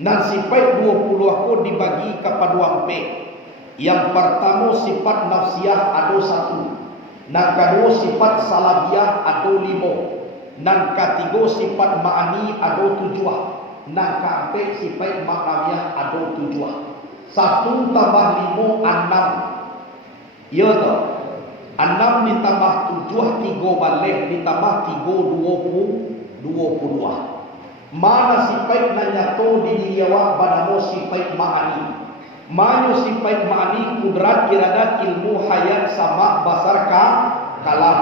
Nan sifat 20 aku dibagi kepada dua empat. Yang pertama sifat nafsiyah ada satu. Nan kedua sifat salabiyah ada lima. Nan ketiga sifat ma'ani ada tujuh. Nan keempat sifat ma'nawiyah ada tujuh. 1 tambah 5 6. Ya tak? 6 ditambah 7 3 balik ditambah 3 22. Mana sifat nanyato di diri awak badamo sifat ma'ani. Mana sifat ma'ani kudrat iradat ilmu hayat sama basar kalam.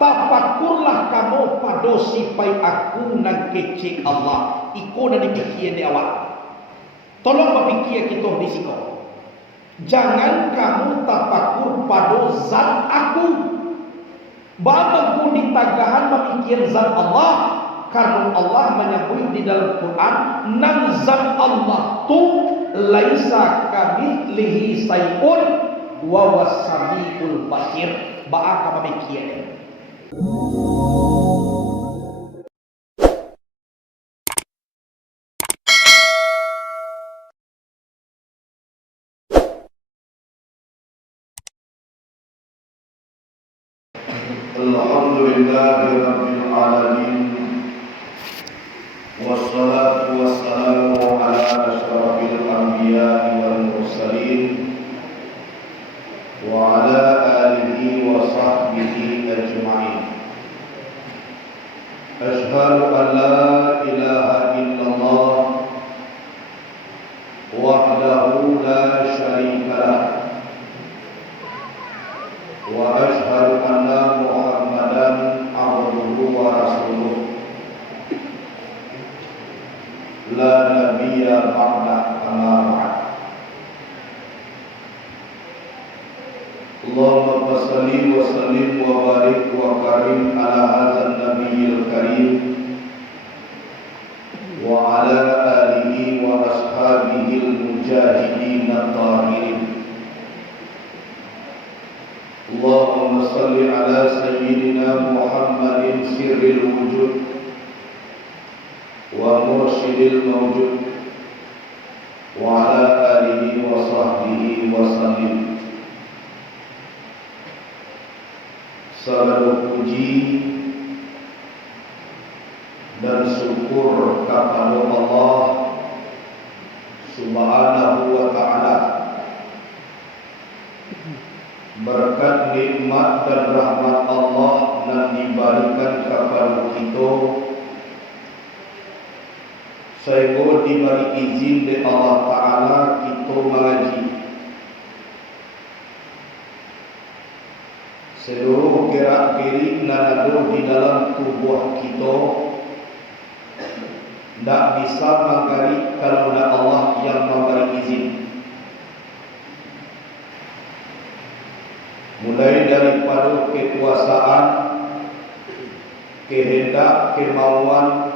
Tafakurlah kamu pada sifat aku nan kecil Allah. Iko dan dipikir di awak. Tolong berfikir kita di sini. Jangan kamu tafakur pada zat aku. Bahagiku ditagahan memikir zat Allah. Karena Allah menyebut di dalam Quran, nan zat Allah tu laisa kamitslihi syai'un wa huwas samiul basir. Baaka memikir. Alhamdulillahirabbil alamin. Wassalatu wassalamu ala asyrafil anbiya'i wal mursalin wa ala alihi wa sahbihi ajma'in. Asyhadu an la ilaha illallah wahdahu la syarika lah wa asyhadu anna Muhammadan abduhu wa rasuluh la nabiyya ba'da amma ba'd. Allahumma salli wa sallim wa barik wa karim ala hadzal nabiyil karim wa ala alihi wa ashabihil mujahidin at-tahirin. Allahumma salli ala sayyidina Muhammadin sirril wujud wa mursyidil mawjud wa ala alihi wa sahbihi wa sallim. Segala puji dan syukur kepada Allah Subhanahu wa ta'ala. Berkat nikmat dan rahmat Allah yang diberikan kepada kita, sehingga diberi izin oleh Allah Ta'ala kita mengaji. Seluruh gerak-gerik yang ada di dalam tubuh kita tidak bisa menggerak kalau tidak Allah yang memberi izin. Mulai daripada kekuasaan, kehendak, kemauan,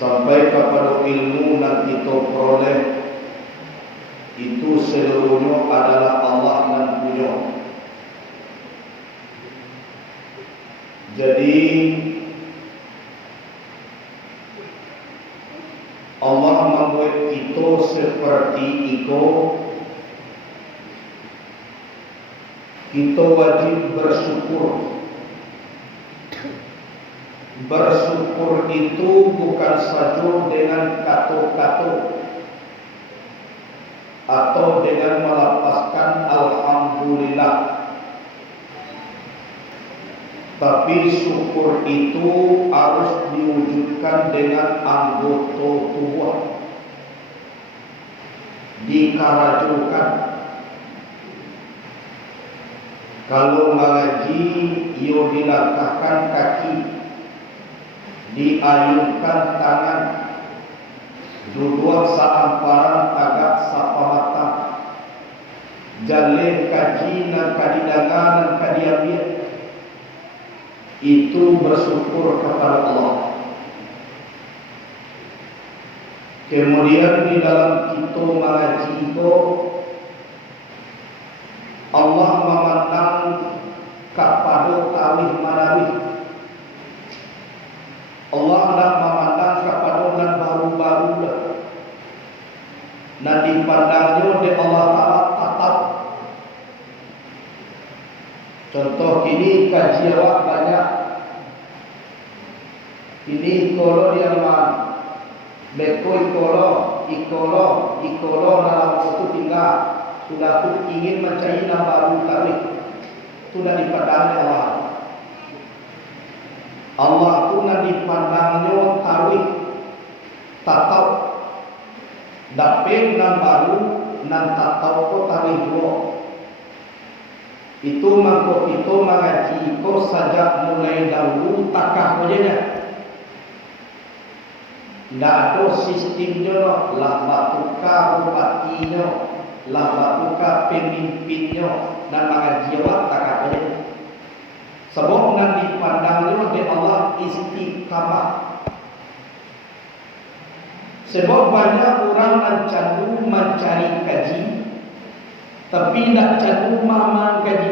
sampai kepada ilmu yang kita peroleh, itu seluruhnya adalah Allah yang punya. Jadi Allah membuat kita seperti itu. Kita wajib bersyukur. Bersyukur itu bukan saja dengan kata-kata atau dengan melafazkan alhamdulillah, tapi syukur itu harus diwujudkan dengan anggota tubuh, dikarajukan. Kalau mengaji, ia dilangkahkan kaki, diayunkan tangan, duduk saamparan agak sapamata, jalin kaji dan kadidangan dan kadiamir. Itu bersyukur kepada Allah. Kemudian di dalam kita mengaji itu, Allah memandang kepada tawih marawih. Allah tidak memandang kepada yang baru-baru. Nah dipandangnya oleh Allah Ta'ala tatap. Contoh kini kaji awak banyak. Ini kalau dia mah beko ikolo dalam waktu tinggal sudah pun ingin mencari nama baru tarik. Sudah dipandang Allah. Allah tu nak dipandangnya tarik tatap. Dapet nan baru nan tatap ko tarik dua. Itu mangko itu mengaji ko saja mulai dahulu takah wajahnya. Ndak ada sistemnya lah batuka bupatinya, lah batuka pemimpinnya dan mengaji awak takah wajahnya. Sebab nan dipandangnya oleh Allah istiqamah. Sebab banyak orang yang candu mencari kaji, tapi tidak candu memahami kaji.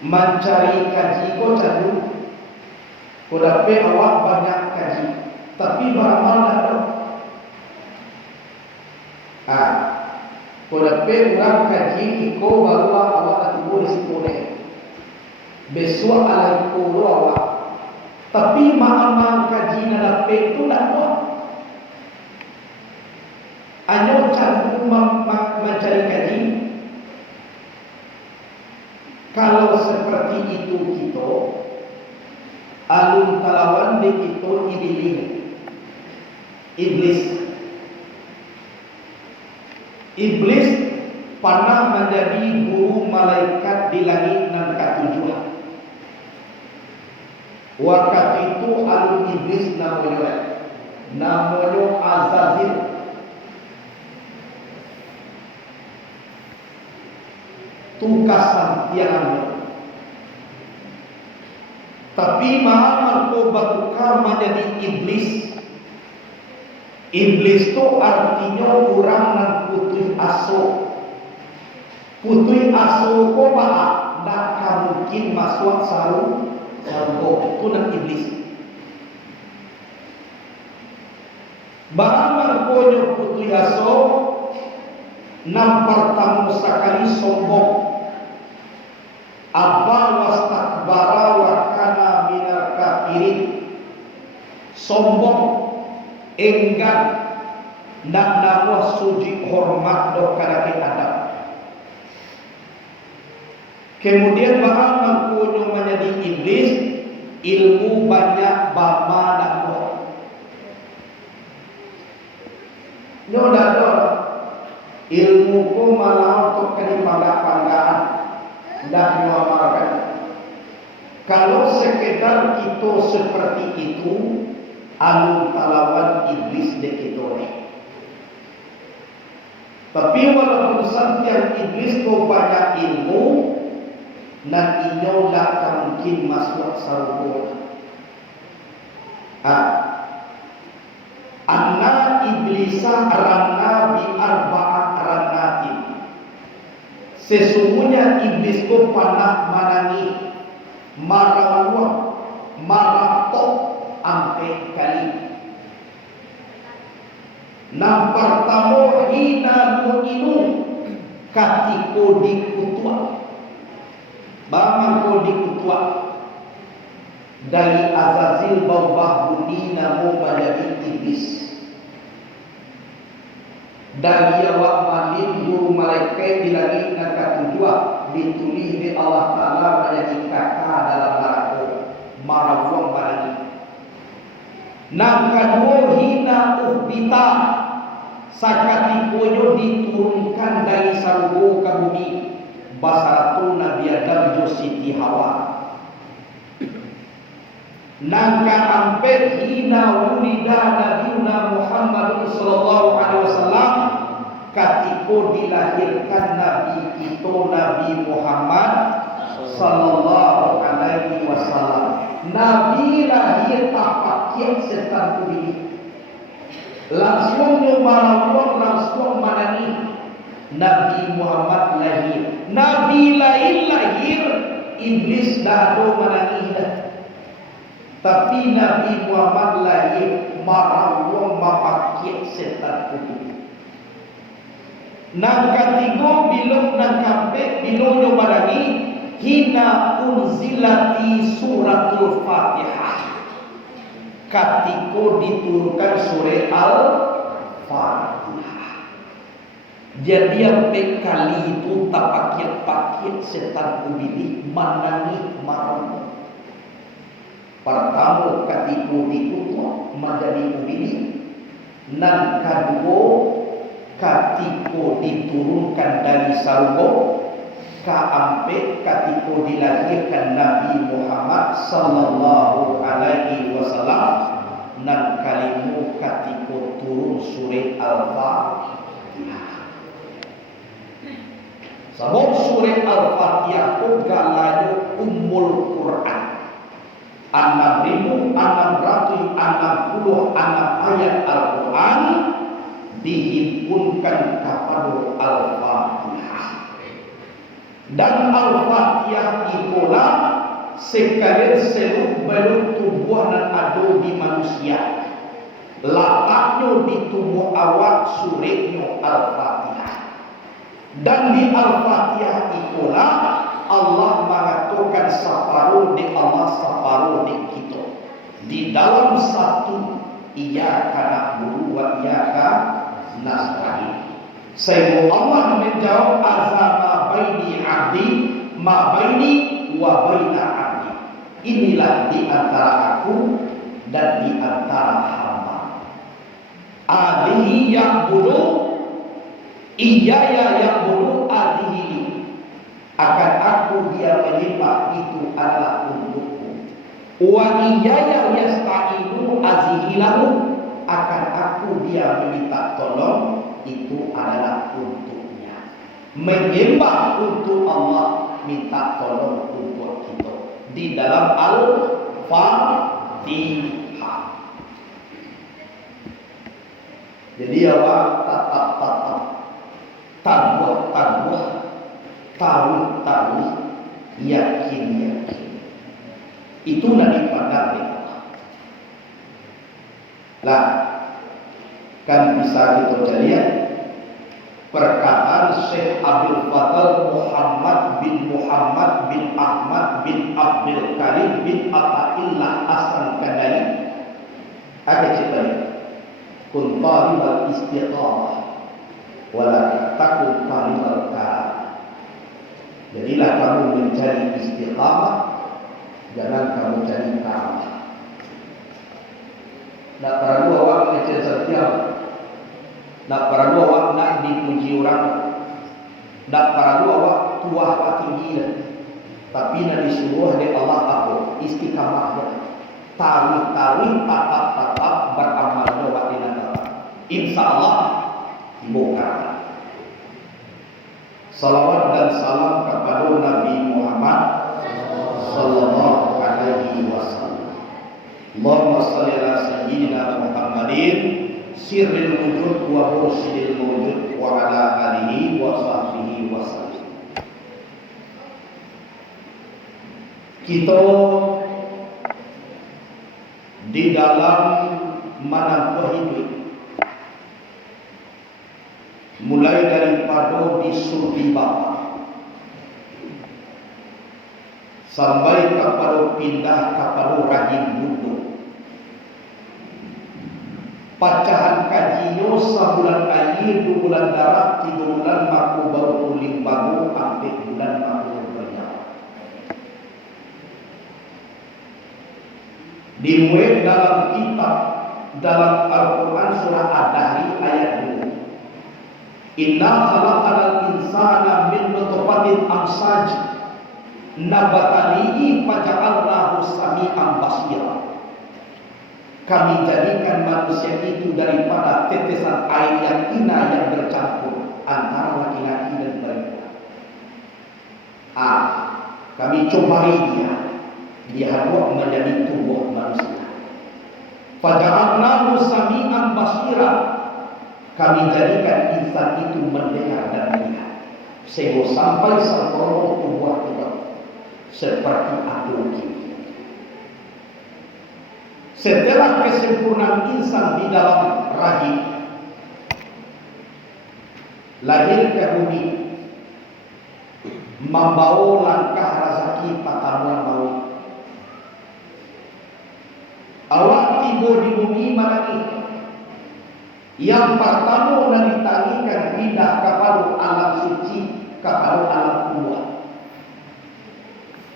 Mencari kaji kau candu, kau dapat awak banyak kaji, tapi beramal tidak ada. Kau dapat orang kaji, kau baru awak timbul risiko. Besok alai kau awak. Tapi maaf kaji dalam itu tak buat. Hanya candu mencari kaji. Kalau seperti itu kita, alun talawan di kita iblis. Iblis pernah menjadi guru malaikat di langit dan ketujuh. Waktu itu alun iblis namanya Azazil. Tukasan tiang. Tapi mahal kau bertukar menjadi iblis. Iblis itu artinya orang yang putih aso. Putih aso kau bahak tak mungkin masuk sarung. Itu nak iblis. Barang konyo putih aso nampar tamu sekali sombong. Abba wastakbara wa kana minal kafirin. Sombong, enggan, nak nawa suji hormat do kada kita. Kemudian bahkan mengkunjung menjadi iblis, ilmu banyak bama dan buah. Nyodador, ilmu ku malah untuk kedipanggaan dan mengamalkan. Kalau sekedar kita seperti itu, alun talawan iblis de kita ni. Tapi walaupun santiang iblis ku banyak ilmu, dan inyo tak mungkin masuk surga. Anna iblisa ranna bi arba'at rannatin. Sesungguhnya iblis itu pernah menangi marawah maratok ampe kali. Nam pertama hina mu'inu katiko dikutua. Bama kau dikutuak dari Azazil bawah buni namu menjadi iblis. Dari awak malin guru malaikat di langit dan ketujuh ditulis di Allah Ta'ala menjadi kakak dalam neraka marabuang barang. Nang kedua hina uhbita sakatipunyo diturunkan dari surga ke bumi. Basaratu Nabi Adam jo Siti Hawa. Nangka ampe hina wulida Nabiuna Muhammad sallallahu alaihi wasallam ketika dilahirkan Nabi kita Nabi Muhammad sallallahu alaihi wasallam. Nabi lahir tak kiat setan ini. Langsung nyumbang langsung madani. Nabi Muhammad lahir. Nabi lain lahir, iblis dah ada menangis dah. Tapi Nabi Muhammad lahir marah wong mapakit setan kubili. Nang katigo bilog nang kampek bilonyo badangi hina unzilati suratul Fatihah. Katiko diturunkan surah Al-Fatihah. Jadi yang kali itu tak pakit-pakit setan kubili manangi marah. Pertama katiko dikutuk menjadi kubili. Nang kedua katiko diturunkan dari surga kaampe katiko dilahirkan Nabi Muhammad sallallahu alaihi wasallam nan kalimu katiko turun surah Al-Fatihah. Sebab surah Al-Fatihah itu galanya Ummul Quran. 6.666 ayat Al-Quran dihimpunkan kepada Al-Fatihah. Dan Al-Fatihah itulah sekalian seluk-beluk tubuh dan ada di manusia. Letaknya di tubuh awak suratnya Al-Fatihah. Dan di Al-Fatihah itulah Allah mengaturkan separuh di Allah, separuh di kita. Di dalam satu iyyaka na'budu wa iyyaka nasta'in. Sehingga Allah menjawab azama baini abdi ma baini wa baina abdi. Inilah di antara aku dan di antara hamba. Adihi ya'budu iyaya ya'budu adihi. Akan aku dia menyembah itu adalah untukku. Wa iyaya yasta'inu azihilahu. Akan aku dia meminta tolong itu adalah untuknya. Menyembah untuk Allah, minta tolong untuk kita. Di dalam Al-Fatihah. Jadi awak tatap tabuh tahu yakin. Itulah dipandang Allah. Lah kan bisa kita lihat perkataan Syekh Abdul Fadl Muhammad bin Ahmad bin Abdul Karim bin Ata'illah Hasan Kadai. Ada ceritanya. Kun talibal istiqamah wala takun talibal karam. Jadilah kamu mencari istiqamah, jangan kamu cari karam. Nak perlu awak kecil setia. Nak perlu awak nak dipuji orang. Nak perlu awak tua awak tinggi. Tapi nak disuruh oleh Allah apa? Istiqamahnya. Tawi-tawi tatap-tatap beramal awak di negara. InsyaAllah bukan. Salawat dan salam kepada Nabi Muhammad sallallahu alaihi wasallam. Allahumma shalli ala sayyidina Muhammadin sirril wujud wa mursidil wujud wa ala alihi wa sahbihi wasallam. Kita di dalam menempuh hidup, mulai daripada di surga Bapa sampai kepada pindah kepada rahim bunda. Pacahan kajinya sebulan air, 2 bulan darah, 3 bulan maku baru tuling baru, 4 bulan maku bernyawa. Dimuat dalam kitab, dalam Al-Quran surah Ad-Dahri ayat 2. Inna khalaqal insana min nutfatin amsaj nabatanihi faja'alnahu sami'an basira. Kami jadikan manusia itu daripada tetesan air yang indah yang bercampur antara laki-laki dan perempuan. Kami cobai dia buat menjadi tubuh manusia. Faja'alnahu sami'an basira. Kami jadikan insan itu mendengar dan melihat sehingga sampai sempurna tubuh kita seperti aduk. Setelah kesempurnaan insan di dalam rahim, lahir ke bumi, membawa langkah rezeki pertemuan maut. Awak tiba di bumi mana ini? Yang pertama nak ditangikan pindah kepada alam suci, kepada alam kuat.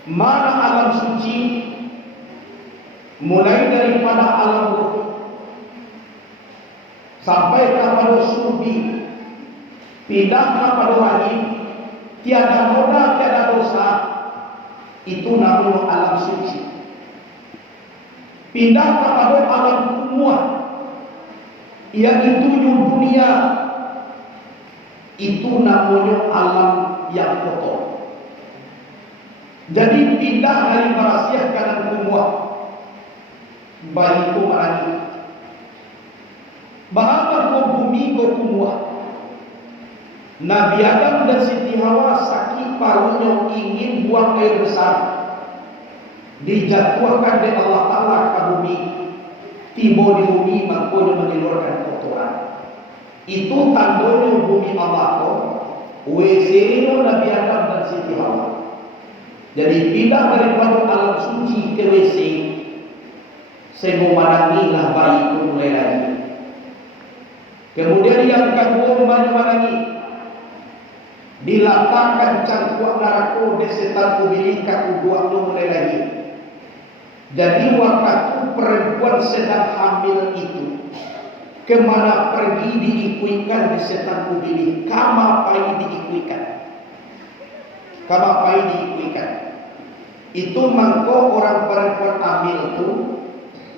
Mana alam suci? Mulai daripada alam ruh sampai kepada surbi, pindah kepada rahim, tiada noda, tiada dosa, itu namanya alam suci. Pindah kepada alam kuat, yaitu dunia, itu namanya alam yang kotor. Jadi pindah dari marasiah ke alam kuat, baik itu lagi. Bahkan ke bumi ke kuat, Nabi Adam dan Siti Hawa sakit parunya ingin buang air besar, dijatuhkan oleh Allah Ta'ala ke bumi. Tiba di bumi makanya mengeluarkan kotoran. Itu tandanya bumi Allah ko WC-nya Nabi Adam dan Siti Hawa. Jadi pindah daripada alam suci ke WC, semuanya baik itu mulai lagi. Kemudian yang kedua mana ni diletakkan cangkuak neraka di setan kubilik kaku buat tu mulai lagi. Jadi waktu perempuan sedang hamil itu, kemana pergi diikuikan di setan kubilik, kama pai diikuikan, kama pai diikuikan. Itu mangko orang perempuan hamil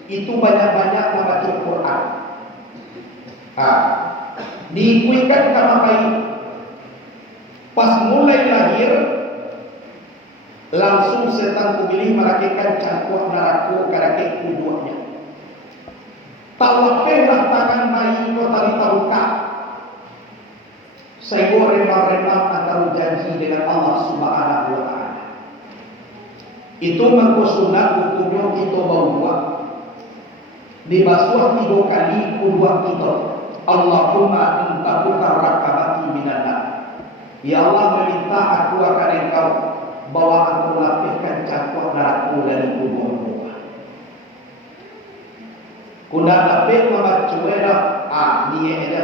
itu banyak-banyak membaca Quran. Diikuikan kama pai. Pas mulai lahir, langsung setan kubilik melakukan cangkuak neraka kadake kuduanya. Tawakailah tangan bayi ko tali taruka. Saya remang-remang antara janji dengan Allah Subhanahu wa Ta'ala. Itu mengkosunat hukumnya kita bawa dibasuh 3 kali kedua kita. Allahumma anta buka rakabati minanar. Ya Allah, meminta aku akan engkau bawa aku lapihkan cangkuak neraka dari tubuhmu. Kuna lapih memacuera ni ada.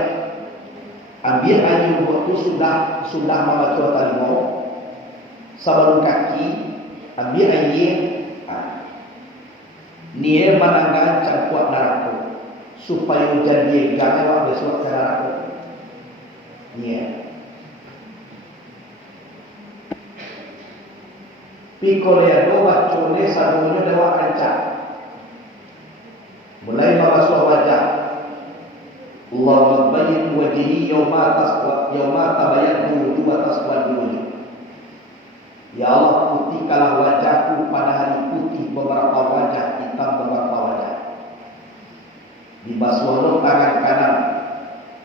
Ambil ayu waktu sudah membaca tadi mau sabarun kaki, ambil ayu ni menanggan cangkuak neraka supaya jadi gagal besok neraka. Ni Pikolea doa cone sadunya dewa rancak. Mulai membasuh wajah. Allahumma bayyin wajhi yawma tabayyanu wa taswaddu. Ya Allah, putihkanlah wajahku pada hari putih beberapa wajah, hitam beberapa wajah. Dibasuh tangan kanan.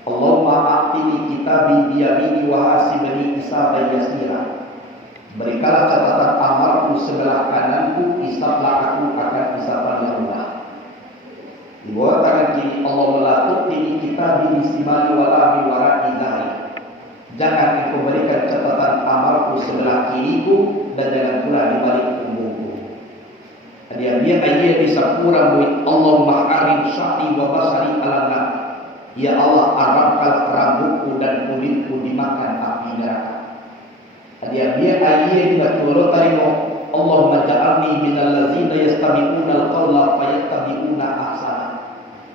Allahumma a'tini kitabi biyamini wa hasibni hisaban yasira. Berikanlah catatan amalku sebelah kananku, hisablah aku akan hisaban yang mudah. Di bawah tangan kiri, Allah melatih kita di simali wala bi wara'i zahri. Jangan engkau berikan catatan amalku sebelah kiriku dan jangan pula di balik punggungku. Dia bisa kurang buat Allahumma arim sya'ri wa basari alanna. Ya Allah, arabkan rambutku dan kulitku dimakan api neraka. Dia juga turut tarimo Allahumma ja'alni minal ladzina yastami'una al-qawla fayattabi'una ahsana.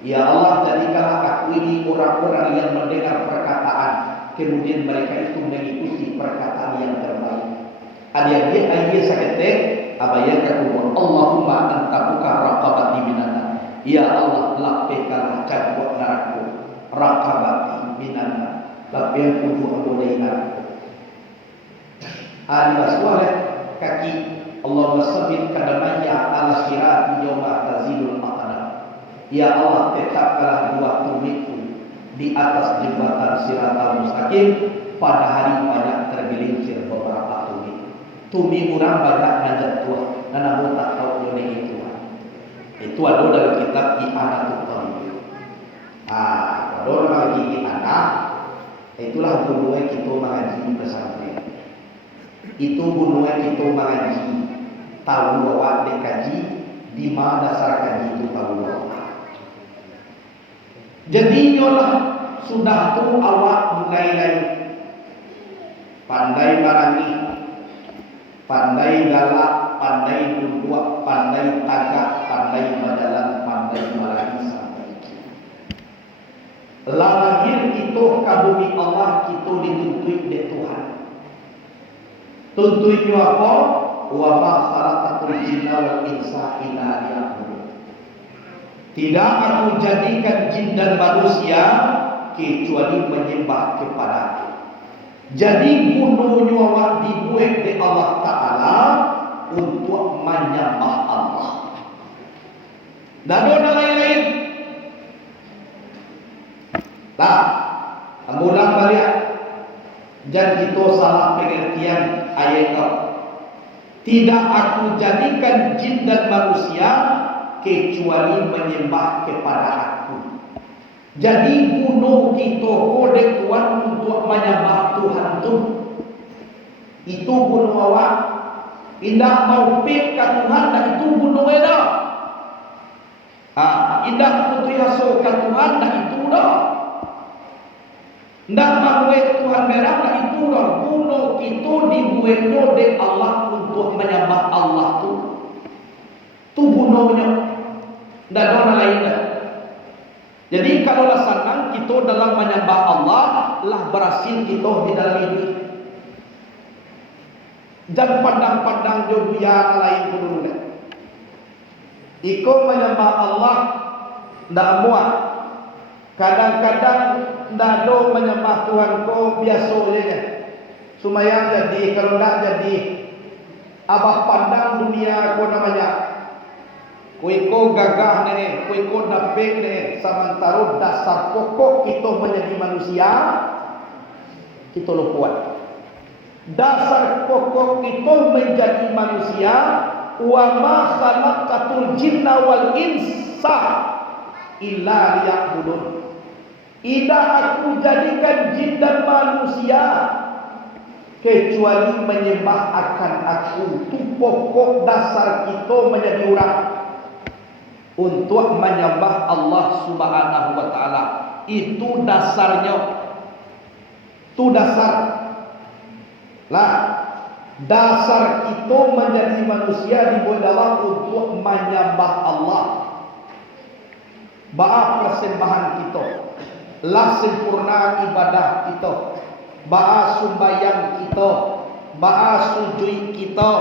Ya Allah, jadikanlah aku ini orang-orang yang mendengar perkataan kemudian mereka itu mengikuti perkataan yang terbaik. Dia sakete abaya kaku Allahumma anta buka raqabati minana. Ya Allah, lapihkanlah cangkuak neraka raqabati minana. Lapih kudu abodaina. Dibasuh kaki. Allahumma sabbit kadamaya ala sirati yawma tazilul aqdam. Ya Allah, tetapkanlah dua tumitku di atas jembatan siratal mustaqim pada hari banyak tergelincir beberapa tumit. Tumit orang banyak najat tua, nana tak tahu yang itu. Itu ada dalam kitab I'anatul Talib. Ada lagi i'anah. Itulah gunungnya kita mengaji pesantren. Itu gunungnya kita mengaji. Tahu bahwa dekaji di mana dasar kaji itu tahu bahwa. Jadi nyolah sudah tu awak mulai pandai marangi, pandai galak, pandai duduk, pandai tagak, pandai berjalan, pandai marangi sampai. Lahir itu kabumi Allah kita dituntut oleh Tuhan. Tuntutnya apa? Wa ma khalaqatul jinna wal insa illa liya'budun. Tidak aku jadikan jin dan manusia kecuali menyembah kepada Aku. Jadi gunungnya awak dibuat oleh Allah Ta'ala untuk menyembah Allah. Dan ada lain-lain. Lah, ambulan balik. Jangan kita salah pengertian ayat itu. Tidak aku jadikan jin dan manusia kecuali menyembah kepada Aku. Jadi gunung kita kode Tuhan untuk menyembah Tuhan tu. Itu gunung awak. Indah mau pek ke Tuhan dan itu gunung eda. Indah putu yaso ke Tuhan dan itu dah. Ndak mabuat Tuhan merah dan itu dah. Gunung itu dibuatnya oleh Allah untuk menyembah Allah tu. Tu gunungnya. Ndak ada lain dah. Jadi kalau senang kita dalam menyembah Allah lah berhasil kita di dalam hidup. Jangan pandang-pandang dunia lain dulu dah. Iko menyembah Allah ndak muat. Kadang-kadang ndak ada menyembah Tuhan ko biasa saja. Sumayang jadi kalau ndak jadi abah pandang dunia ko namanya. Kuiko gagah ni, kuiko dapik ni, sementara dasar pokok kita menjadi manusia, kita lupa. Dasar pokok kita menjadi manusia, wa ma khalaqatul jinna wal insa illa liya'budun. Tidak aku jadikan jin dan manusia kecuali menyembah akan Aku. Itu pokok dasar kita menjadi orang. Untuk menyembah Allah Subhanahu wa taala. Itu dasarnya. Itu dasar. Lah, dasar kita menjadi manusia dibuat dalam untuk menyembah Allah. Ba'a persembahan kita. Lah sempurna ibadah kita. Ba'a sumbayang kita. Ba'a sujud kita.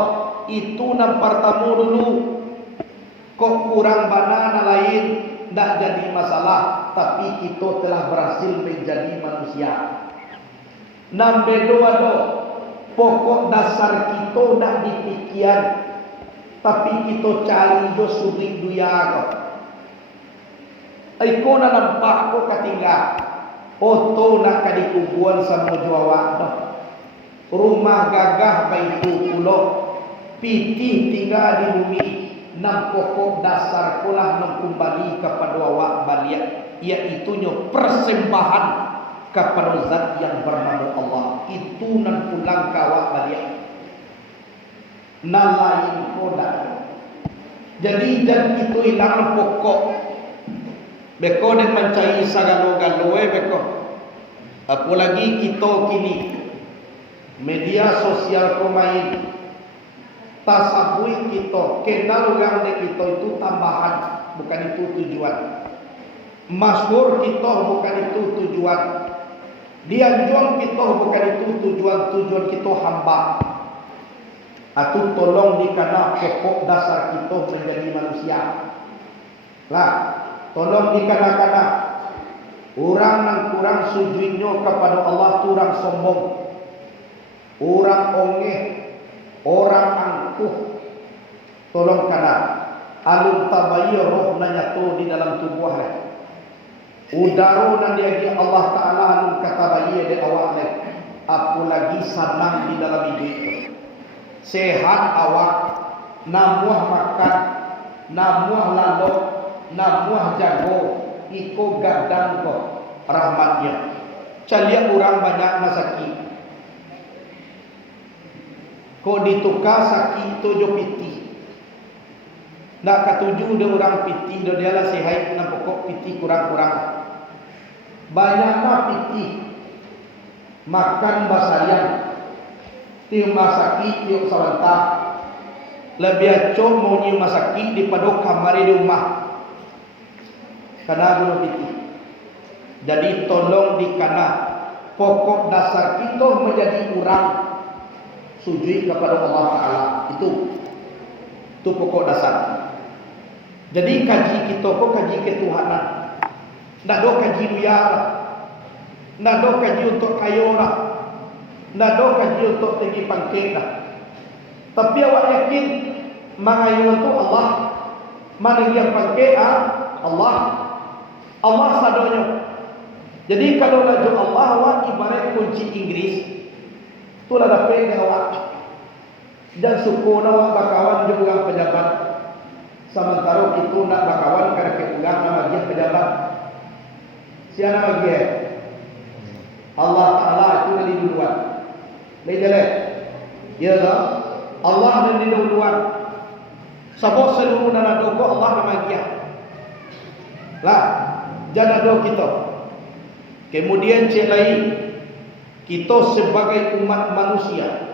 Itu yang pertama dulu. Kok kurang banana lain tak jadi masalah, tapi kita telah berhasil menjadi manusia. Nombor dua pokok dasar kita tak dipikir, tapi kita cari jo sudik duya ko. Iko na nampak ko katinggal. Oto nak kadikubuan sama Jawa dah. Rumah gagah baitu pulau, piti tinggal di bumi. Nam pokok dasar kulah nam kembali kepada awak balik, iaitunya persembahan kepada zat yang bernama Allah. Itu nan pulang ke awak balik. Nan lain kodak. Jadi dan itu hilang pokok. Beko dan mencari sagalo-galo beko. Apalagi kita kini media sosial pemain. Tasabui kita, kenal orang kita itu tambahan, bukan itu tujuan. Masyhur kita bukan itu tujuan. Dianjurkan kita bukan itu tujuan. Tujuan kita hamba. Atau tolong dikana pokok dasar kita menjadi manusia. Lah, tolong dikana-kana. Orang yang kurang sujudnya kepada Allah tu orang sombong. Orang ongeh. Orang angkuh. Tolong kana alun tabayya roh nanya tu di dalam tubuh dia. Udara dan dia Allah Taala alun kata bayi di awak ni. Apalagi senang di dalam hidup. Sehat awak, namuh makan, namuah lalok, namuah jago, iko gadang ko rahmatnya. Calia orang banyak masaki. Ko ditukar sakit tujuh piti. Nak ketujuh dia orang piti, dia lah sehat, nak pokok piti kurang-kurang. Banyak mah piti makan basarian, tiup masaki, tiup salantah. Lebih acom mau nyium masaki di padok kamar di rumah. Karena guna piti. Jadi tolong dikana pokok dasar kita menjadi orang sujud kepada Allah Taala itu pokok dasar. Jadi kaji kita kok kaji ketuhanan. Ndak do kaji dunia, ndak do kaji untuk kayo lah, ndak do kaji untuk tinggi pangkat lah. Tapi awak yakin mengayu itu Allah, mana dia pangkat Allah, Allah sadonya. Jadi kalau laju Allah awak ibarat kunci Inggris, tu lah dapat ke awak. Dan suku awak bakawan juga pejabat. Sementara itu nak bakawan kerana kepulang nama dia pejabat. Siapa nama dia? Allah Taala itu dari duluan. Lihat ya tak? Allah dari duluan. Sebab seluruh nana doko Allah nama dia. Lah, jangan do kita. Kemudian celai kita sebagai umat manusia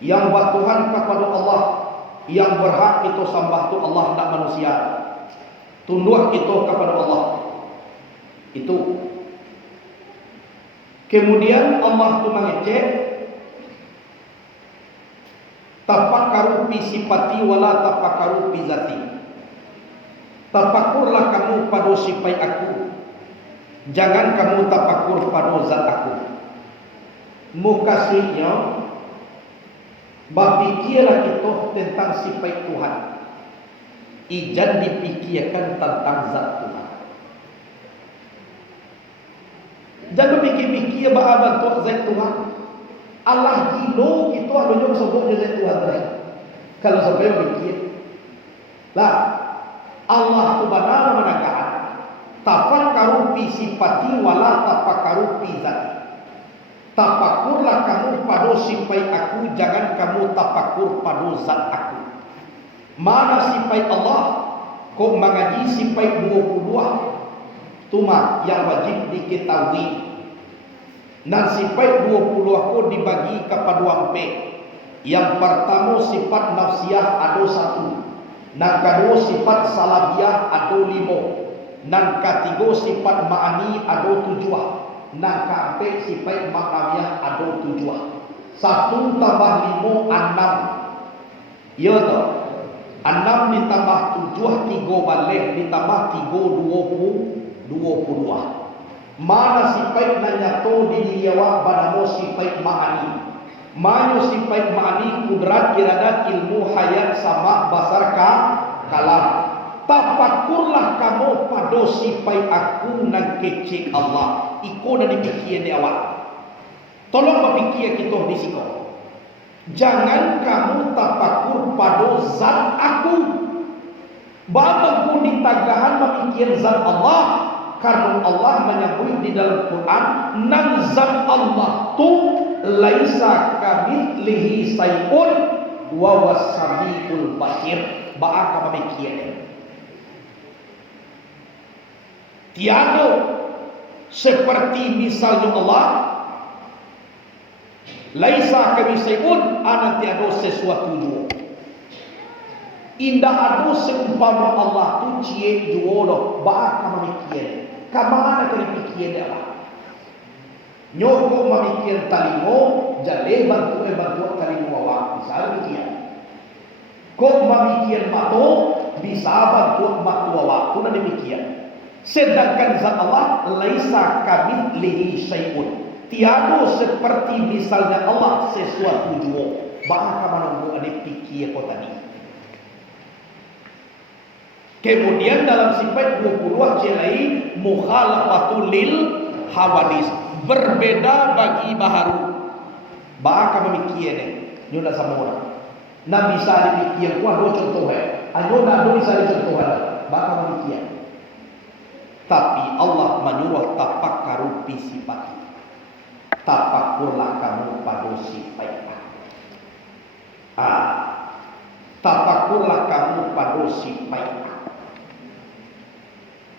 yang bertuhan kepada Allah, yang berhak kita sembah tu Allah dan manusia. Tunduk kita kepada Allah. Itu. Kemudian Allah tu mengecek tafakkaru fi sifati wala tafakkaru fi zati. Tafakurlah kamu pada sifat aku, jangan kamu tafakur pada zat aku. Mukasihnya berfikirlah kita tentang sifat Tuhan, ijan dipikirkan tentang zat Tuhan. Jangan fikir-fikir bahawa bantu zat Tuhan. Allah gilo kita harusnya sebut zat Tuhan lain. Kalau sampai fikir lah Allah tu benar menegakkan tafakkaru fi sifati wala tafakkaru fi zati. Tafakurlah kamu pada sifat aku, jangan kamu tafakur pada zat aku. Mana sifat Allah? Kau mengaji sifat 22 tuma yang wajib diketahui. Dan sifat 20 aku dibagi kepada dua empat. Yang pertama sifat nafsiyah ada 1. Yang kedua sifat salabiyah ada 5. Yang ketiga sifat ma'ani ada 7. Yang keempat sifat ma'nawiyah ada 7. 1 tambah 5 6. Ya tak? 6 ditambah 7 3 balik ditambah 3 22. Mana sifat nanyato di diri awak bernama sifat ma'ani. Mana sifat ma'ani kudrat, iradat, ilmu, hayat, sama, basar, kalam. Tafakurlah kamu pada sifat aku nan kecil Allah. Iko dan dipikir di awak. Tolong berfikir kita di sini. Jangan kamu tafakur pada zat aku. Bahawa di tagahan memikir zat Allah. Karena Allah menyebut di dalam Quran, nan zat Allah tu laisa kamitslihi syai'un wa was-sami'ul basir. Bahasa memikir. Tiada seperti misalnya Allah. Laisa kamitslihi ana tiada sesuatu juga. Indah ada seumpama Allah tu cie juolo. Bahasa memikir. Kamana kau dipikir dia lah. Nyoko memikir talimo, jale bantu talimo awak bisa demikian. Kau memikir mato, bisa bantu matu awak pun demikian. Sedangkan zat Allah laisa kamitslihi syai'un. Tiada seperti misalnya Allah sesuatu juga. Bahasa mana kau ada pikir kau tadi. Kemudian dalam sifat 20 celai mukhalafatul lil hawadis, berbeda bagi baharu. Bahaka memikir ni, nyoda sama orang. Nah bisa dipikir kuah dua contoh Ayo nak ada bisa dicontohkan. Bakal demikian. Tapi Allah menyuruh tafakkaru fi sifati. Tafakkurlah kamu pada sifat. Tafakkurlah kamu pada sifat.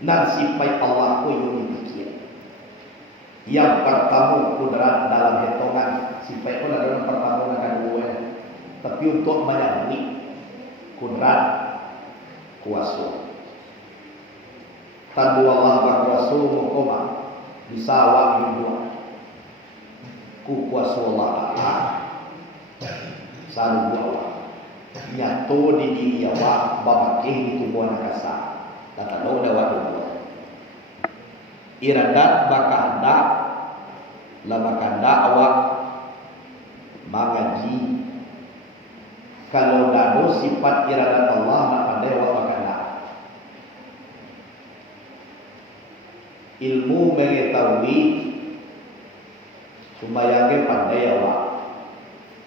Dan sifat Allah ko yung demikian. Yang pertama kudrat dalam hitungan sifat ko dalam pertama dengan dua. Tapi untuk menyambung kudrat kuasa. Tandu Allah berkuasa mukoma bisa awak dua. Ku kuasa Allah Taala selalu awak. Nyato di diri awak babakeh di tubuh nakasa. Kata lo lewat dua. Iradat bakahandak labakanda awak mengaji. Kalau dado sifat iradat Allah nak pandai awak bakanda. Ilmu mengetahui supaya ke pandai awak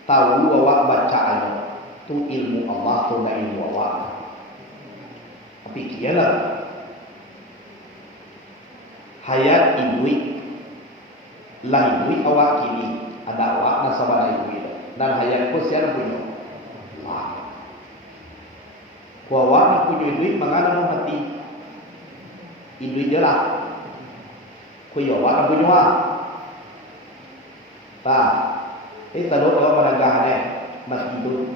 tahu awak bacaan tu ilmu Allah tu na ilmu awak. Tapi kialah hayat ibuik lah ibuik awak kini ada awak nasabah ibuik dan hayat ko siapa punya Allah. Ko awak nak punya ibuik mangana mau mati ibuik dia lah. Ko awak nak punya awak tak tado awak meragah mas itu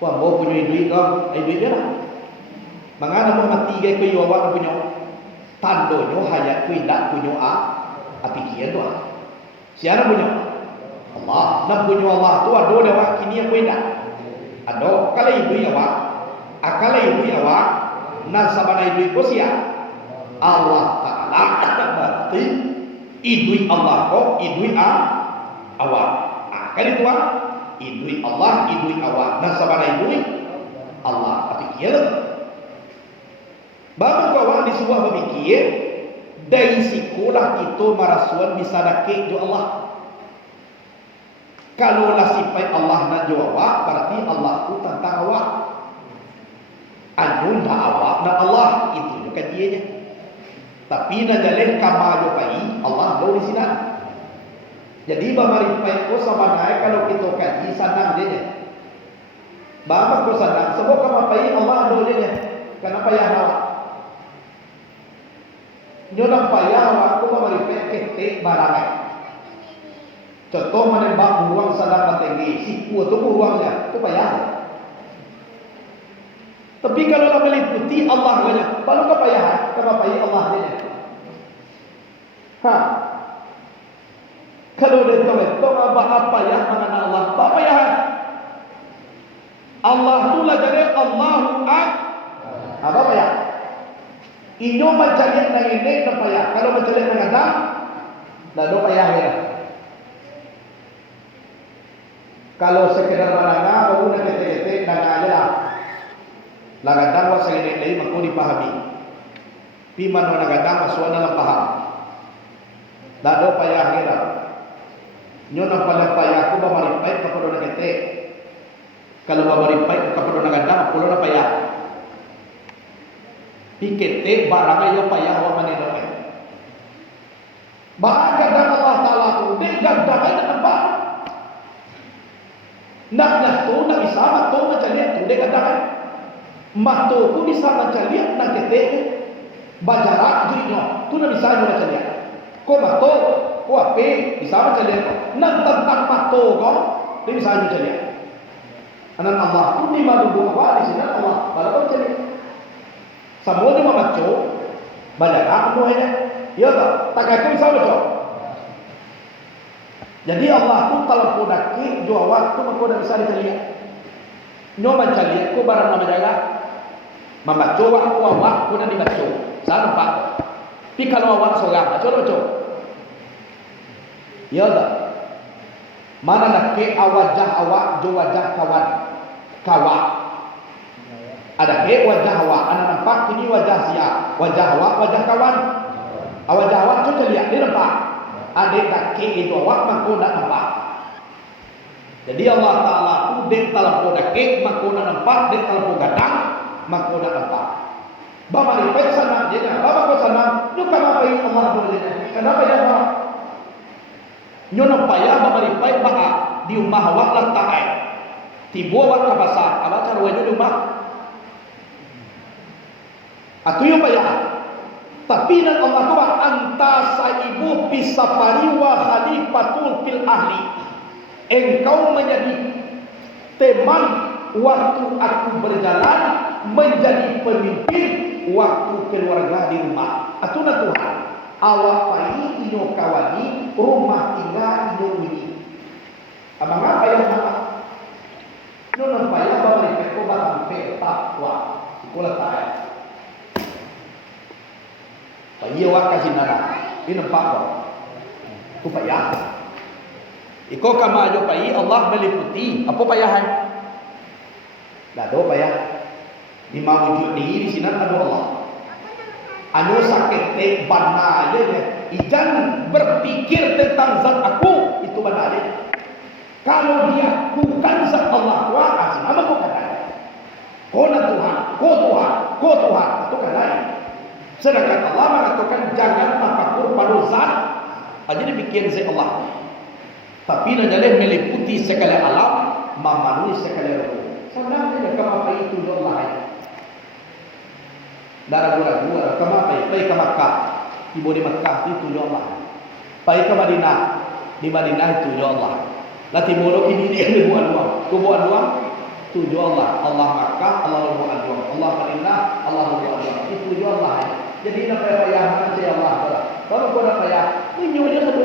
ko ambo punya ibuik kau ibuik dia lah. Mangana mau mati gay ko awak nak punya tandonyo hayat ku indak punya apikian tu siapa punya Allah nak punya Allah tu ada awak kini aku indak ada kalau ibu awak akala ibu awak nak sabana ibu ko sia Allah Taala berarti ibu Allah ko ibu awak kan itu ibu Allah ibu awak nak sabana ibu Allah apikian baru kawan disuruh berfikir dari sikulah kita marasuan bisa nakik jo Allah. Kalau lah sifat Allah nak jo awak berarti Allah tu tentang awak. Anu nak awak nak Allah itu jo kajiannya. Tapi nak jalan kamal jo pai Allah do di sini. Jadi bamarifat ko sabanai kalau kita kaji sanang dia. Bapa ko sanang sebab kamal pai Allah do dia. Kenapa ya awak? Nyolang payah waktu memeripet ketik barangnya. Contoh menembak beruang sadar batengi, siku itu beruangnya, itu payah. Tapi kalau meliputi Allah banyak, baru kepayahan, kenapa payah Allah banyak. Kalau dia tahu apa ya mengenal Allah, apa payah. Allah tu lah jadi Allahu apa payah. Inyo mencari nang ini tak payah. Kalau mencari nang ada, dah do payah ya. Kalau sekedar barangnya, baru nak ketek-ketek dan aja lah. Lagadang was ini lagi maku dipahami. Piman mana gadang masuk dalam paham. Dah do payah ya. Nyo nak payah aku bamaripai kepada nak ketek. Kalau bamaripai kepada nak gadang, pulau nak payah. Pikete barangnya yang payah awak menentukan. Bahkan Allah Taala tu dia gadang dengan barang. Nak tu nak bisa matu macam tu dia gadang. Matu tu bisa macam dia nak kete bajarak jinyo tu nak bisa macam dia. Ko matu ko ape bisa macam dia. Nak tentang matu ko dia bisa macam dia. Anak Allah tu ni malu buat di sini Allah baru macam dia. Semua ni membaca bajarak semuanya. Ya tak? Tak kata bisa baca. Jadi Allah tu kalau kau dakik dua waktu kau dah bisa dicari. Nyo mencari kau barang nama jaga. Membaca waktu awak kau dah dibaca. Saya nampak. Tapi kalau awak seorang baca. Ya tak? Mana dakik wajah awak jo wajah kawan. Ada wajah awak, anak nampak ini wajah siap. Wajah awak, wajah kawan. Wajah awak tu lihat dia nampak. Adik kaki itu awak mangko nak nampak. Jadi Allah Taala tu tu dek talapo dake mako na nampak dek talapo gadang mako na nampak. Bapa ni pai sana je nya. Bapa ko sana nyo kama pai Allah boleh. Kenapa ya Pak? Nyo nampak ya bapa ni pai baha di rumah awak lah taai. Tibo awak ke pasar, awak cara wajib di rumah. Atu yang payah. Tapi dan Allah tu anta saibu pisapari wa khalifatul fil ahli. Engkau menjadi teman waktu aku berjalan, menjadi pemimpin waktu keluarga di rumah. Atu na Tuhan. Awak pai ino kawani rumah tinggal ino ini. Abang apa yang apa? Ino nampak ya bawa mereka batang takwa. Sekolah taai. Iya wak kasih nara. Ini nampak kok. Itu payah. Iko kama ajo pai Allah meliputi. Apa payah hai? Dah do payah. Di mawujud di sini ada Allah. Anu sakit te bana aja ya. Ijan berpikir tentang zat aku itu bana aja. Kalau dia bukan zat Allah, wah kasih nama bukan ada. Kau na Tuhan, kau Tuhan, itu kan lain. Sedangkan Allah mengatakan jangan tafakur pada zat aja dibikin zat Allah. Tapi najaleh meliputi segala alam, memenuhi segala ruh. Senang saja kama pai itu Allah. Darah ragu-ragu kama pai ke Makkah. Ibu di Makkah itu Allah. Pai ke Madinah, di Madinah itu Allah. Lati molo kini dia buat dua. Ku buat dua. Tujuh Allah. Allah Makkah, Allah buat dua. Allah Madinah, Allah buat dua. Itu tujuh Allah. Jadi nak payah nanti Allah. Kalau kau nak payah, ini dia satu.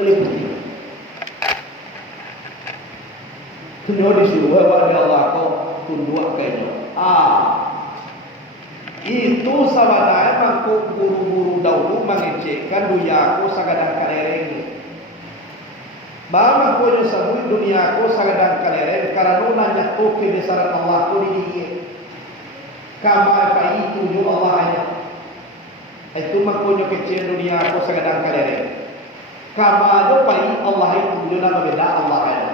Boleh putih. Tunjuk disuruh kepada Allah kau tunduk kayaknya. Itu sabadanya mangku guru-guru dahulu mengecekkan dunia aku sagadang kalereng. Bama ko nyo sabui dunia ko sagadang kalereng karena nanya tu kebesaran Allah ko di kama pa itu nyo Allah hanya. Itu mangko nyo kecil dunia ko sagadang kalereng. Kama do pa Allah itu nyo na beda Allah hanya.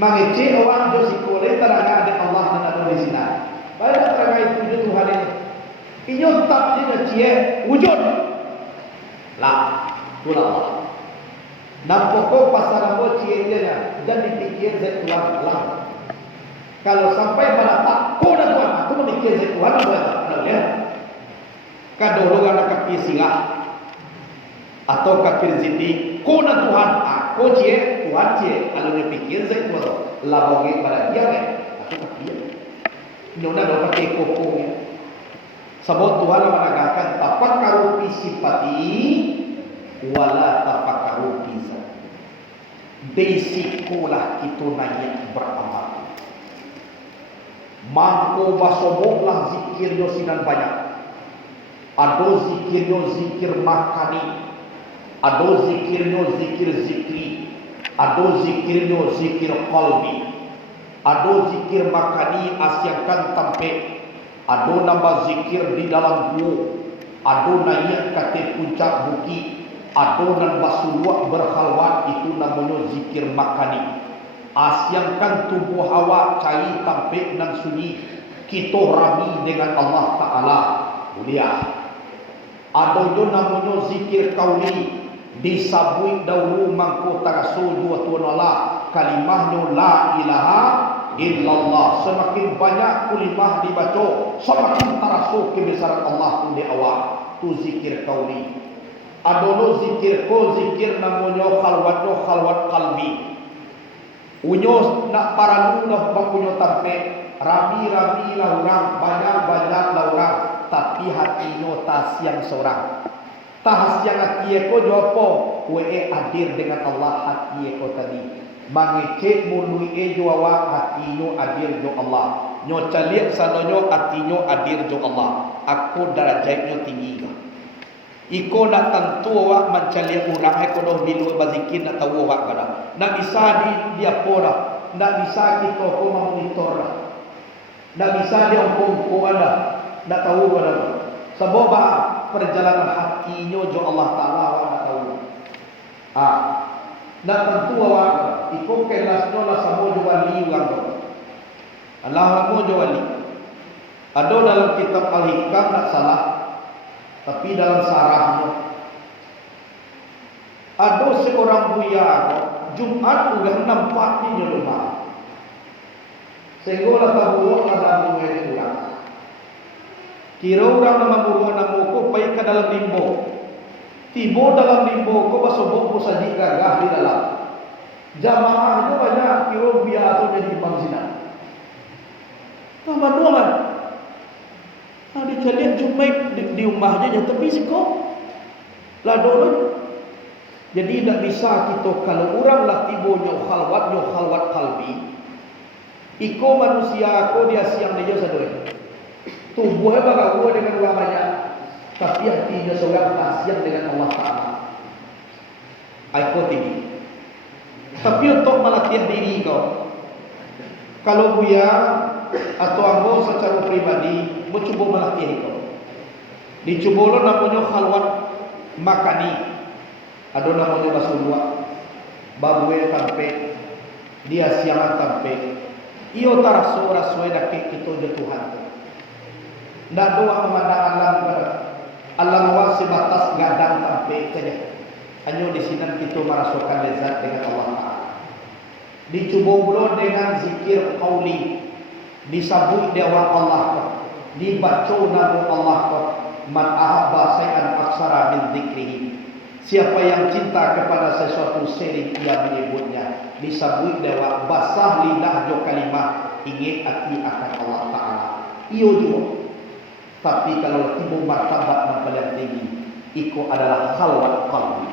Mangece orang do sikole taraga ada Allah dan ada di sini. Baik taraga itu Tuhan ini. Inyo tak dia cie wujud. Lah, itulah Allah. Nampak kau pasal nampak cie dia dan dipikir zat Tuhan Allah. Kalau sampai pada tak kau dan Tuhan, aku memikir zat Tuhan Allah ya. Kadang orang kafir singa atau kafir zindi, kau dan Tuhan, aku cie Tuhan cie. Kalau dia pikir zat Tuhan, labongi pada dia kan, aku kafir. Nona dah pakai kokong. Sebab Tuhan mengatakan tafakkaru fi sifati wala tafakkaru fi zat. Desikolah itu nanya beramal. Mangko basoboklah zikirnya sinan banyak. Ado zikirnya zikir makani. Ado zikirnya zikir zikri. Ado zikirnya zikir qalbi. Ado zikir makani asyangkan tampe. Ado nambah zikir di dalam gua. Ado naik kate puncak bukit. Ado nambah suluak berkhalwat itu namanya zikir makani. Asyangkan tubuh hawa cai tampe dan sunyi. Kita rami dengan Allah Ta'ala. Mulia. Ado jo namanya zikir kauli. Disabui dahulu mangko tarasul dua tuan Allah. Kalimahnya la ilaha illallah. Semakin banyak kalimah dibaca, semakin tarasul kebesaran Allah di awal. Tu zikir kauli. Adono zikir ko zikir namanya khalwat qalbi. Unyo nak paralu nak bakunyo tampe rami-rami lah orang, banyak-banyak lah orang, tapi hatinya tas yang seorang. Tas yang hati ko jopo, we hadir dengan Allah hati ko tadi. Mangecek mului jowa hatinya hadir jo Allah. Nyo caliak sanonyo hatinya hadir jo Allah. Aku darajatnya tinggi. Iko nak tentu awak mencari orang hai kodoh di luar bazikin nak tahu awak kada. Nak bisa dia pora, nak bisa kita ko monitor. Nak bisa dia ko ada, nak tahu kada. Sebab perjalanan hatinya jo Allah Taala awak nak tahu. Nak tentu awak iko kelasnya lah samo wali ulang tu. Allah mo wali. Ada dalam kitab Al-Hikam tak salah, tapi dalam sarahnya ada seorang buya Jumat udah nampak di rumah. Sehingga lah tahu ada buya itu orang. Kira orang nama buruh nama ko pai ke dalam limbo. Tibo dalam limbo ko basobok mo saji gagah di dalam. Jamaah itu banyak kira buya tu jadi imam zina. Tambah dua kan. Ada kalian Jumaid di rumahnya ya tapi siko. Lah dulu. Jadi tidak bisa kita kalau orang lah tibo nyo khalwat kalbi. Iko manusia ko dia siang dia sadore. Tubuhnya bakal dengan orang banyak, tapi hatinya seorang kasihan dengan Allah Taala. Aku tinggi. Tapi untuk melatih diri kau, kalau buya atau ambo secara pribadi mencoba melatih kau. Dicoba lo namanya khalwat makani. Ada namanya basulwa, babuwe tampe, dia siang tampe. Iyo taraso rasoi dak kita je Tuhan. Ndak doa memandang alam alam luas sebatas gadang tampe saja. Hanya di sini kita merasakan lezat dengan Allah Taala. Dicoba pula dengan zikir qauli, disabut dewa Allah, dibaca nama Allah. Man ahabba say'an aksara min dzikrihi. Siapa yang cinta kepada sesuatu sering ia menyebutnya. Disabut dewa basah lidah jo kalimah ingat hati akan Allah Taala. Iyo juga. Tapi kalau tiba martabat yang paling tinggi, itu adalah khalwat qalbi.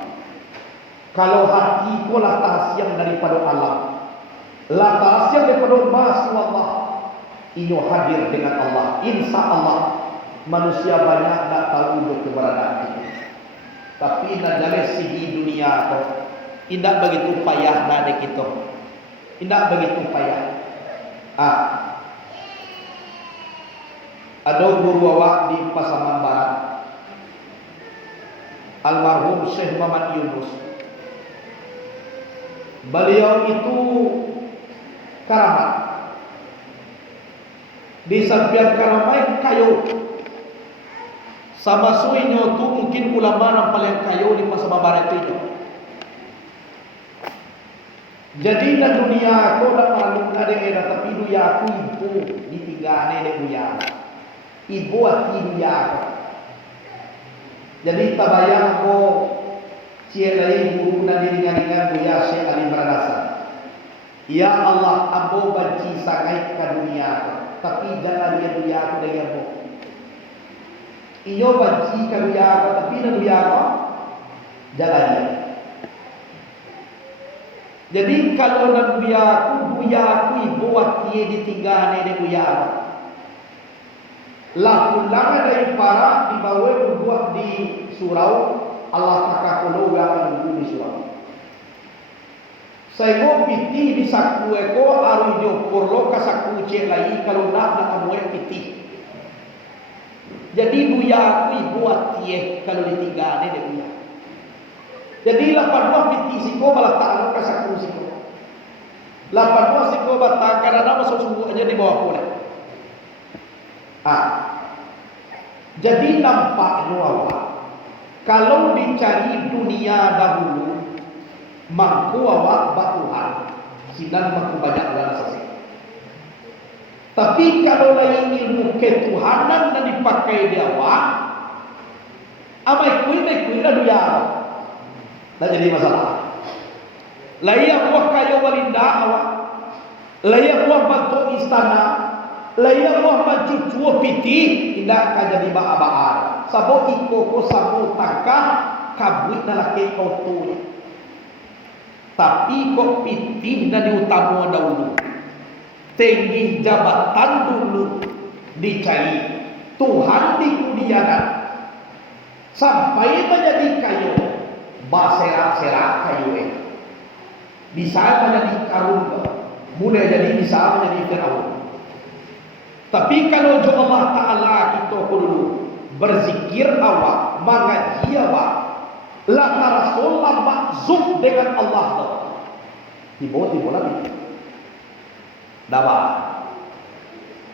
Kalau hati ku lah tahsiang daripada alam, lah tahsiang daripada masu Allah, ini hadir dengan Allah. Insya Allah manusia banyak tak tahu keberadaan itu. Tapi nak jalan segi dunia tu, tidak begitu payah nak kita. Tidak begitu payah. Ada guru awak di Pasaman Barat, almarhum Syekh Muhammad Yunus. Beliau itu karamat. Di samping karamat kayu. Sama suinya tu mungkin ulama yang paling kayu di Pasaman Barat itu. Jadi dalam dunia aku tak malu ada tapi dunia aku ibu ditinggalkan oleh buya. Ibu hati dunia aku. Jadi tabayang ko cielai guru dan dengan buya Syekh Ali Maradasa. Ya Allah, ambo benci sangat ke dunia aku. Tapi jangan dia dunia aku dengan ambo. Iyo benci ke dunia aku tapi dunia aku jangan dia. Jadi kalau nak buya aku ibu hati ditinggalkan oleh buya aku. Lakulah dari para dibawa berbuat di surau Allah takakulu akan di surau. Saya piti di saku eko aru diukur lo kasaku cek lagi kalau nak kamu piti. Jadi buya aku ibu hati kalau ditinggalkan dia buya. Jadi 82 piti siko malah tak kasaku siko. 82 siko batang karena masuk sungguh aja di bawah pula. Jadi nampaknya awak kalau dicari dunia dahulu mangku awak batuhan sidang mangku banyak dalam sasi. Tapi kalau lain ilmu ketuhanan dan dipakai di awak amai kui lah dunia tak jadi masalah. Layak buah kayu walinda awak, layak buah bantu istana, layak buah cucu piti tidak akan jadi baar-baar. Sabo iko ko sabo tangkah kabut nalaki kau tu. Tapi kok piti na diutama dahulu. Tinggi jabatan dulu dicari. Tuhan dikudianan. Sampai menjadi kayu. Baserak-serak kayu. Bisa menjadi karun. Mulai jadi bisa menjadi Firaun. Tapi kalau Allah Ta'ala kita dulu berzikir awak, mengaji awak, la tarasul makzub dengan Allah. Tiba-tiba lagi. Dapat.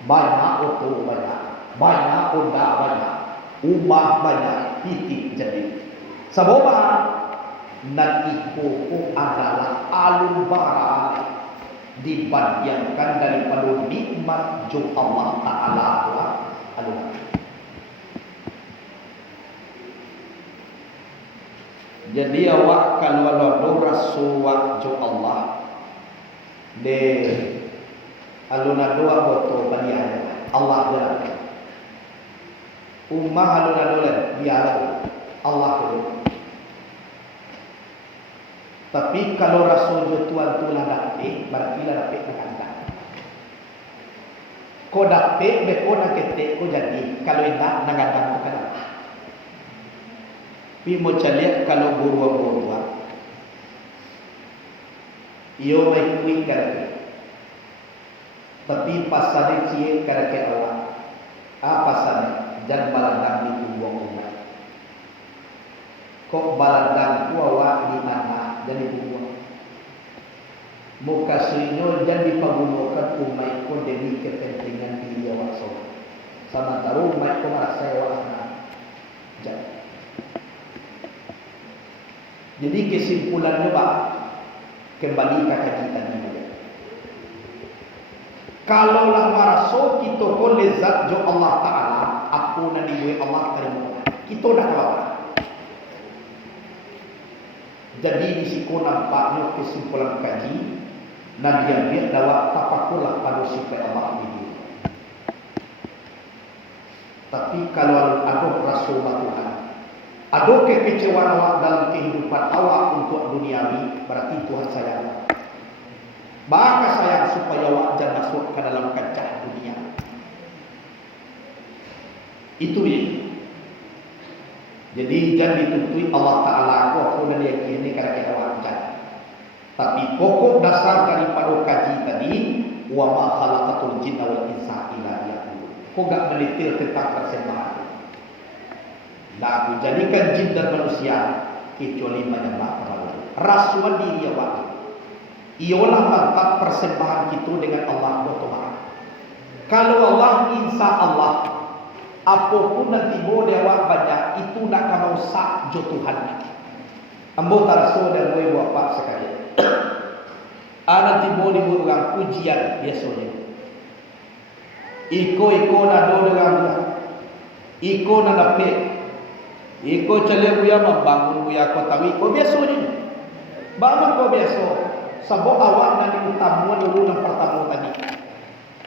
Banyak auto banyak. Banyak Honda banyak. Rumah banyak. Titik jadi. Sebab nan itu adalah alun barang dibandingkan daripada nikmat jo Allah Ta'ala alun. Jadi awak kalau ada rasuah jo Allah de alun doa boto balian Allah jalan. Ummah alun dolan biar Allah dulu. Tapi kalau rasul jo tuan tu lah dapet, berarti lah dapet nak anda. Ko dapet, beko nak ketek, ko jadi. Kalau indah, nak anda ko kenapa? Pi mau caliak kalau guru-guru, iyo may kuih karake. Tapi pasal cie karake awak. Apa pasal? Jangan balandang di tubuh umat. Kok balandang tu awak di mana? Jadi buat muka sinyo dan dipagunakan umay ko demi kepentingan diri awak sama taruh umay ko merasa awak jadi kesimpulannya Pak kembali ke kajian ini. Kalau lah maraso kita ko lezat jo Allah Ta'ala aku nanti gue Allah terima kita dah kalah. Jadi di situ nampaknya kesimpulan kaji dan dia biar dapat tapakulah pada sifat Allah ini. Tapi kalau ada rasul Tuhan, ada kekecewaan awak dalam kehidupan awak untuk duniawi, berarti Tuhan sayang. Maka sayang supaya awak jangan masuk ke dalam kancah dunia. Itu dia. Jadi jangan dituntui Allah Ta'ala aku dan yakin ini karena awak jangan. Tapi pokok dasar daripada kaji tadi wa ma khalaqatul jinna wal insa illa liya'budun. Kau gak menitil tentang persembahan. Lalu jadikan jin dan manusia kecuali menyembah Allah. Rasuah diri awak. Ialah mantap persembahan kita dengan Allah Ta'ala. Kalau Allah insya Allah apapun nanti boleh awak banyak itu nak kamu sak jo Tuhan. Ambo tarso dan boy bapak sekalian. Nanti boleh buat orang pujian biasanya. Iko nado dengan dia. Iko nadape. Iko cale buya membangun buya kota iko biasanya. Bangun ko biasa. Sebab awak nanti utamuan dulu yang pertama tadi.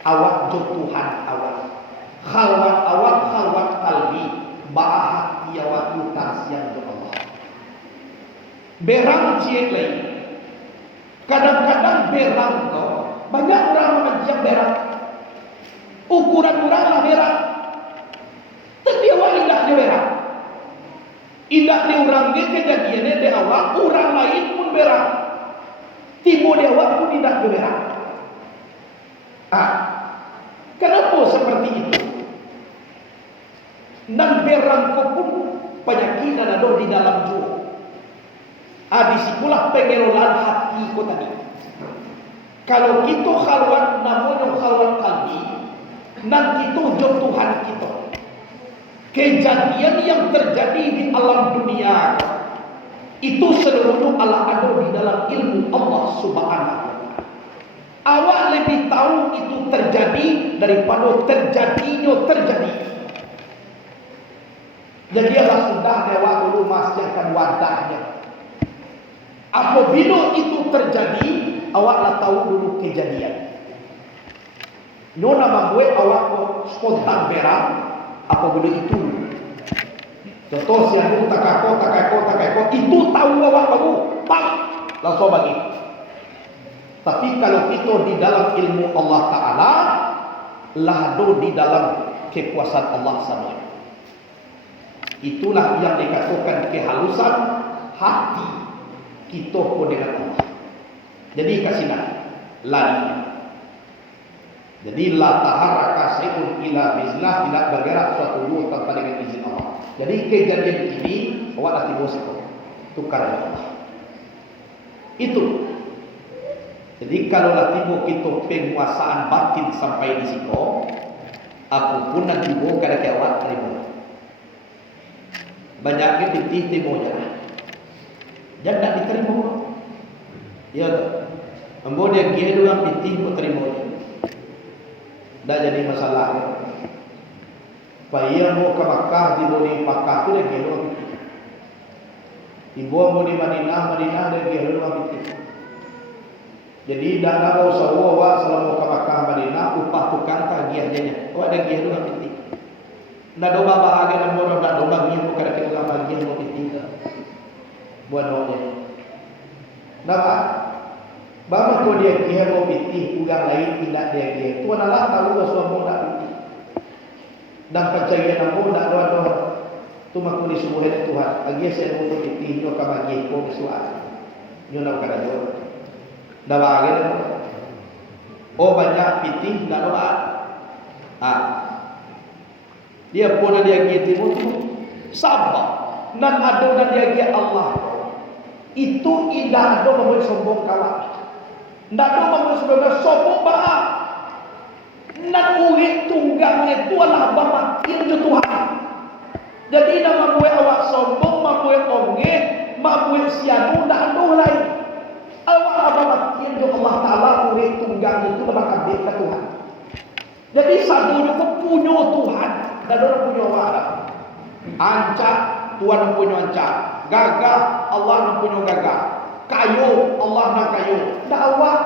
Awak jo Tuhan awak. Khalwat kalbi ba'ah hati awak utasian ke Allah. Berang ciek lain. Kadang-kadang berang kau. Banyak orang mengajar berang. Ukuran orang lah berang. Tapi awak indah dia berang. Indah dia orang dia kejadiannya dia awak. Orang lain pun berang. Timur dia awak pun indah dia berang. Kenapa seperti itu? Dan berangko pun penyakit ada di dalam jiwa. Disitulah pengelolaan hati ko tadi. Kalau kita khalwat namanya khalwat kalbi, dan kita jo Tuhan kita. Kejadian yang terjadi di alam dunia itu seluruhnya Allah ada di dalam ilmu Allah Subhanahu. Awak lebih tahu itu terjadi daripada terjadinya terjadi. Jadi Allah sudah dewa dulu masihkan wadahnya. Apabila itu terjadi, awaklah tahu dulu kejadian. Nona membuat awak spontan berang apabila itu. Contoh siang takako itu tahu awak tahu, pak langsung bagi. Tapi kalau itu di dalam ilmu Allah Ta'ala, lahdo di dalam kekuasaan Allah SWT. Itulah yang dikatakan kehalusan hati kita pun dengan Allah. Jadi kasihlah lari. Jadi la taharraka syai'un illa biiznillah, tidak bergerak suatu hal tanpa dengan izin Allah. Jadi kejadian ini awak nanti bosan tukar Allah. Itu Jadi kalau lah tiba kita penguasaan batin sampai di siko, apapun nak tiba kada kewat terima. Banyaknya pitih tiba je lah. Jangan nak diterima. Ya, ambo dia gaya dengan pitih pun terima je. Dah jadi masalah. Payah mau ke Makkah tiba di Makkah tu dia gaya dengan pitih. Tiba mau di Madinah dia gaya dengan pitih. Jadi dah nak usah awak selama ke Makkah Madinah upah tukang tagihannya. Awak ada giah dengan pitih. Nak domba bahagia dan bodoh nak domba giah bukan ada kita bahagia dengan pitih. Buat doanya. Nampak? Bapak tu dia giah dengan pitih, orang lain tidak dia giah. Tuan Allah tahu semua nak pitih. Dan percaya nama nak doa-doa. Tu maku disubuhkan Tuhan. Agi saya mau pitih yo ka bagi ko disuat. Yo nak kada doa. Dah bahagia dah. Oh banyak pitih nak doa. Dia pun dia gitu sabar. Dan ada dan dia gitu Allah. Itu indah ada membuat sombong kawan. Tidak ada membuat sombong bahak. Dan urik tunggang itu adalah bahagia Tuhan. Jadi nak membuat awak sombong, membuat ongeh, membuat sianu, tidak ada lain. Awak abad yang Allah Ta'ala urik tunggang itu bakal dekat Tuhan. Jadi satunya pun punya Tuhan dan orang punya awak. Ancak Tuhan punya ancak, gagah Allah yang punya gagah, kayu Allah yang kayu. Dan awak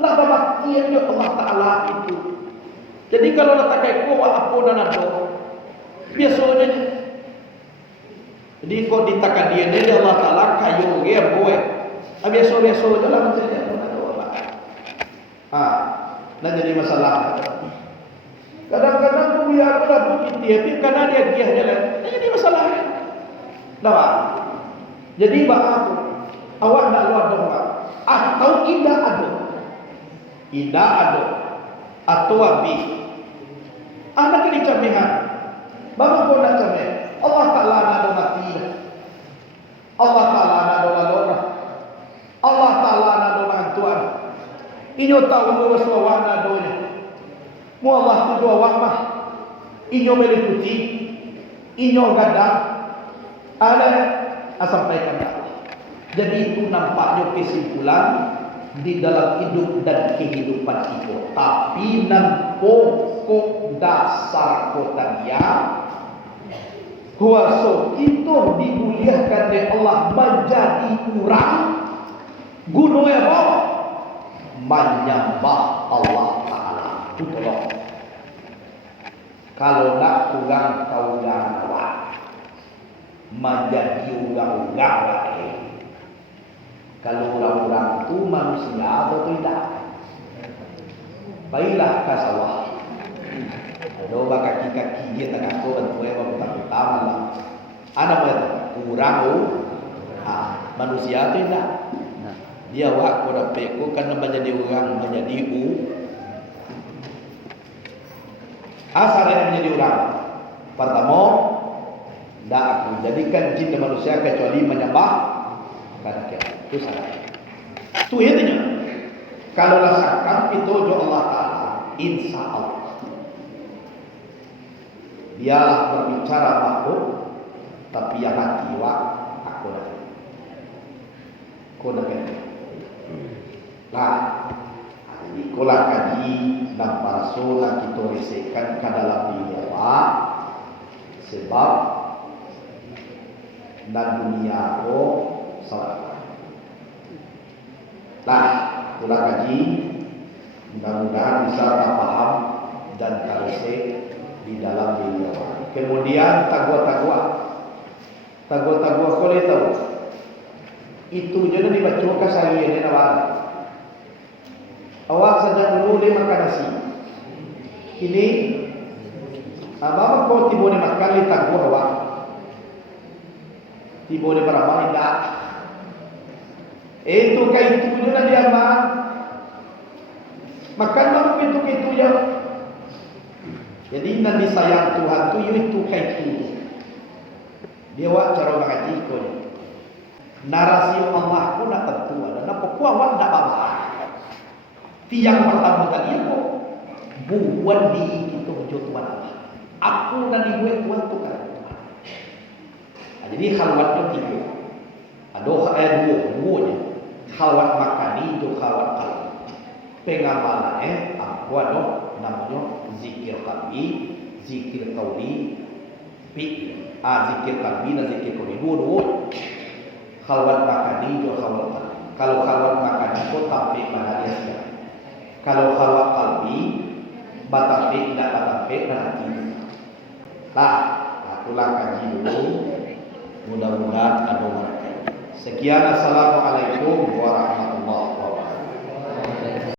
lah babaktian yang Allah Ta'ala itu. Jadi kalau letak kayak kau apa dan ada biasanya. Jadi kau ditakan dia Allah Ta'ala kayu dia boleh. Biasa-biasa je lah macam ni. Nak jadi masalah. Kadang-kadang tu biar pula begitu, tapi kerana dia giah jalan, jadi masalah. Nampak? Jadi bahawa awak nak luar doa atau tidak ada, atau habis. Anak ini camihan. Bapak pun nak camih. Allah Ta'ala nak ada mati. Allah Ta'ala nak ada doa. Allah Ta'ala nak ada bantuan. Inyo tahu bahwa nak doa. Mu Allah tu awak mah. Inyo meliputi. Inyo gadang. Ada sampaikan Allah. Jadi itu nampaknya kesimpulan di dalam hidup dan kehidupan itu. Tapi nan pokok dasar kota dia kuasa kita dimuliakan oleh Allah menjadi orang gunung apa? Menyembah Allah Ta'ala. Itu tolong. Kalau nak kurang kaulang awak menjadi orang-orang lain. Kalau orang-orang itu manusia atau tidak? Baiklah kasawah. Ada kaki-kaki dia tengah kau dan kau yang pertama lah. Ada berapa? Kurang manusia itu tidak. Dia waktu dapat kau kan menjadi orang menjadi asal yang menjadi orang. Pertama, tidak aku jadikan jin dan manusia kecuali menyembah kepada itu salah. Itu intinya. Kalau rasakan itu jo Allah Ta'ala, insya Allah. Dialah berbicara makhluk, tapi yang hati aku dah. Kau dah kena. Nah, ikolah kaji dan parsola kita risekan ke dalam diri awak sebab dan dunia ko salah. Nah, itulah kaji mudah-mudahan bisa terpaham dan terresek di dalam diri awak. Kemudian tagwa-tagwa boleh tahu itu jadi dibaca ke saya ni nawar. Awak sedang dulu dia makan nasi. Ini apa kau tiba ni makan ni tagwa awak. Tiba ni beramal tidak. Itu kai itu juga dia makan. Makan makan itu ya. Jadi nanti sayang Tuhan tu itu kai itu. Dia awak cara mengaji kau. Narasi Allah pun nak tentu ada. Nak pokok awak tak apa. Tiang pertama tadi apa? Buat di kita Tuhan Allah. Aku dan dibuat Tuhan tu kan. Jadi khalwat tu tiga. Ada dua-duanya. Khalwat makani itu khalwat qalbi. Pengamalan apa ada namanya zikir qalbi, zikir qauli, zikir qalbi dan zikir qauli. Dua-dua. Khalwat makani itu khalwat qalbi. Kalau khalwat makani itu tampil mana dia sekarang. Kalau khalwat qalbi batapik tidak batapik nanti. Itulah kaji dulu. Mudah-mudahan ada berkah. Sekian, assalamualaikum warahmatullahi wabarakatuh.